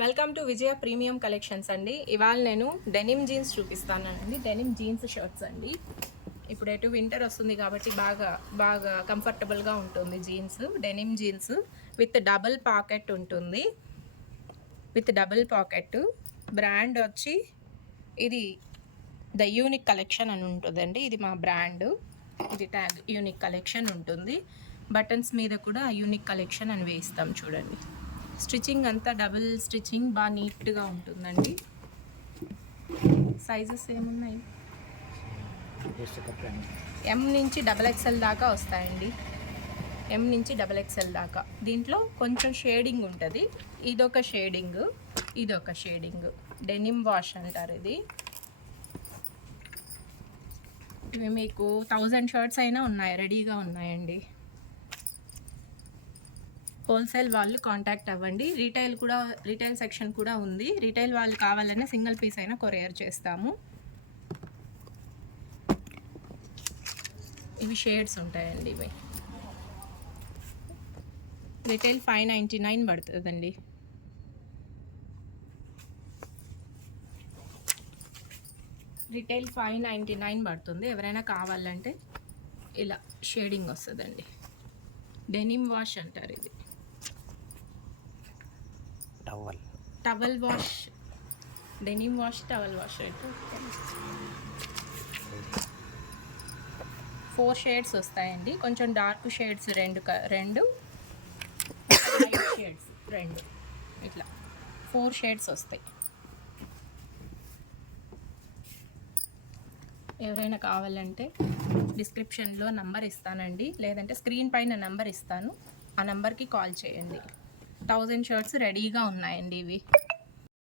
Welcome to Vijaya premium collections అండి. ఇవాళ నేను డెనిమ్ జీన్స్ చూపిస్తానండి. డెనిమ్ జీన్స్ షర్ట్స్ అండి. ఇప్పుడు ఎటు వింటర్ వస్తుంది కాబట్టి బాగా కంఫర్టబుల్గా ఉంటుంది jeans. Denim jeans with double pocket ఉంటుంది. With double pocket. బ్రాండ్ వచ్చి ఇది ద యూనిక్ కలెక్షన్ అని ఉంటుందండి. ఇది మా బ్రాండ్. ఇది ట్యాగ్ యూనిక్ కలెక్షన్ ఉంటుంది. బటన్స్ మీద కూడా యూనిక్ కలెక్షన్ అని వేస్తాం చూడండి. స్టిచ్చింగ్ అంతా డబుల్ స్టిచ్చింగ్ బాగా నీట్గా ఉంటుందండి. సైజెస్ ఏమున్నాయి? ఎం నుంచి XXL దాకా వస్తాయండి. ఎం నుంచి XXL దాకా. దీంట్లో కొంచెం షేడింగ్ ఉంటుంది. ఇదొక షేడింగ్ డెనిమ్ వాష్ అంటారు. ఇవి మీకు 1000 షర్ట్స్ అయినా రెడీగా ఉన్నాయండి. హోల్సేల్ వాళ్ళు కాంటాక్ట్ అవ్వండి. రీటైల్ సెక్షన్ కూడా ఉంది. రీటైల్ వాళ్ళు కావాలన్నా సింగిల్ పీస్ అయినా కొరియర్ చేస్తాము. ఇవి షేడ్స్ ఉంటాయండి. ఇవి రీటైల్ 599 పడుతుందండి. రీటైల్ 599 పడుతుంది. ఎవరైనా కావాలంటే ఇలా షేడింగ్ వస్తుందండి. డెనిమ్ వాష్ అంటారు. ఇది towel wash, denim wash, towel wash. 4 shades వస్తాయండి. కొంచెం డార్క్ షేడ్స్ రెండు లైట్ షేడ్స్ రెండు, ఇట్లా 4 షేడ్స్ వస్తాయి. ఎవరైనా కావాలంటే డిస్క్రిప్షన్లో నంబర్ ఇస్తానండి, లేదంటే స్క్రీన్ పైన నంబర్ ఇస్తాను. ఆ నంబర్కి కాల్ చేయండి. 1000 షర్ట్స్ రెడీగా ఉన్నాయండి. ఇవి